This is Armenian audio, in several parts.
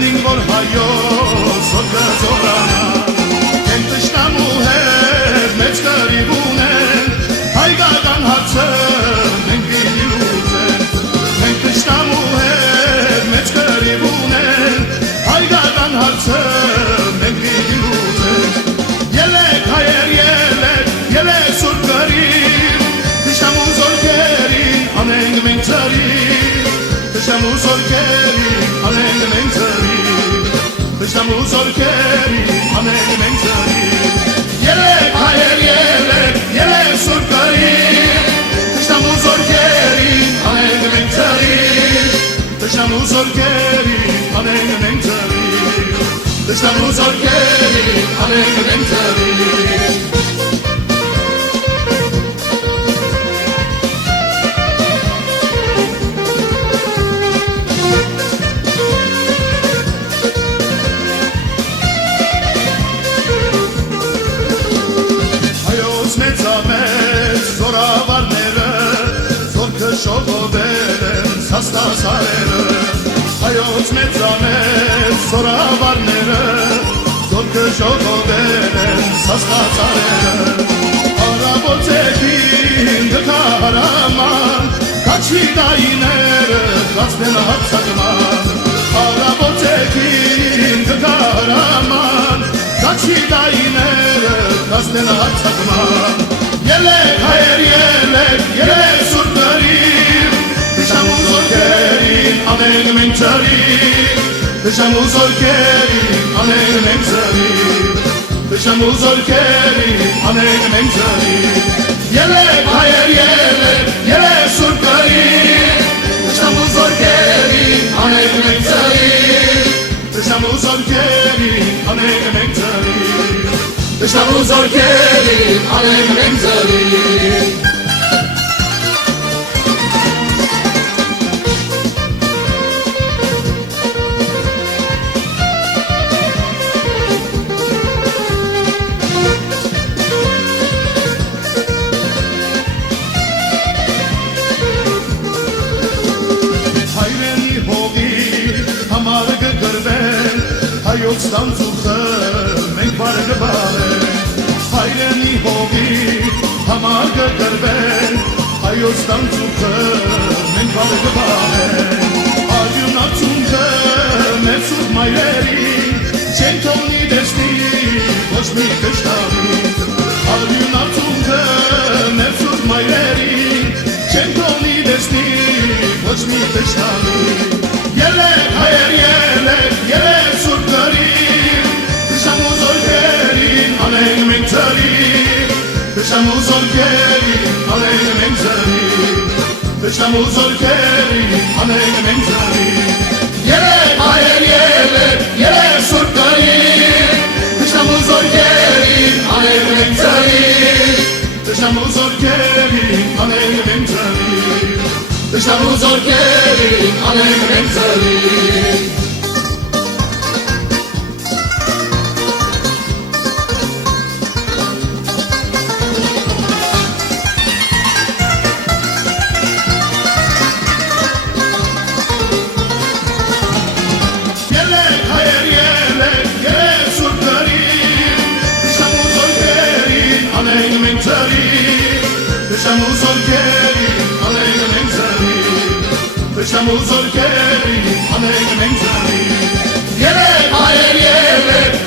որ հայոց սորգը զորանա Են տշնամու հետ մեծ կրիվ ունեն Հայկական հարցը մենք պիտի լուծեն Մենք տշնամու հետ մեծ կրիվ ունեն Հայկական հարցը մենք պիտի լուծեն Ելեք հայեր ելեք սուրբ կրիվ Տշնամու զորքերին անենք մենք ծրիվ Տշնամու զորքերին անենք մենք ծրիվ Տշնամու զորքերին անենք մենք ծրիվ Ելեք հայեր ելեք սուրբ կրիվ Տշնամու զորքերին անենք մենք ծրիվ Տշնամու զորքերին անենք մենք ծրիվ Տշնամու զորքերին անենք մենք ծրիվ Շողովել են սաստասարերը Հայոց մեծամեծ զորավարները Զորքը շողովել են սաստասարերը Արաբոցեքին դկարաման Կաչվի դայիները կացնեն հացակման Արաբոցեքին դկարաման Կաչվի դայիները կացնեն հացակման Ելեք հայեր ելեք սուրբ կրիվ Տշնամու զորքերին անենք մենք ծրիվ Տշնամու զորքերին անենք մենք ծրիվ Տշնամու զորքերին անենք մենք ծրիվ Ելեք հայեր ելեք սուրբ կրիվ Տշնամու զորքերին անենք մենք ծրիվ Տշնամու զորքերին անենք մենք ծրիվ Տշնամու զորքերին անենք մենք ծրիվ Հայրենի հողի համար կգրվեն հայոց տանձուխը մենք բարգբարեն Հայրենի հողի համար կգրվեն հայոց տանձուխը մենք բարգբարեն Արյունացունքը մեր սուրբ մայրերին չեն թողնի դեսնի ոչ մի դժտամի Արյունացունքը մեր սուրբ մայրերին չեն թողնի դեսնի ոչ մի դժտամի Ելեք հայեր ելեք սուրբ կրիվ Տշնամու զորքերին անենք մենք ծրիվ Տշնամու զորքերին անենք մենք ծրիվ Տշնամու զորքերին անենք մենք ծրիվ Ելեք հայեր ելեք սուրբ կրիվ Տշնամու զորքերին անենք մենք ծրիվ Տշնամու զորքերին անենք մենք ծրիվ Տշնամու զորքերին անենք մենք ծրիվ Ելեք հայեր ելեք սուրբ կրիվ Տշնամու զորքերին անենք մենք ծրիվ Տշնամու զորքերին անենք մենք ծրիվ Տշնամու զորքերին անենք մենք ծրիվ Ելեք հայեր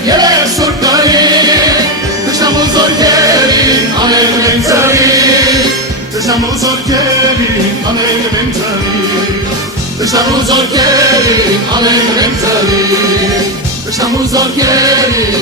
ելեք սուրբ կրիվ Տշնամու զորքերին անենք մենք ծրիվ Տշնամու զորքերին անենք մենք ծրիվ Տշնամու զորքերին անենք մենք ծրիվ Տշնամու զորքերին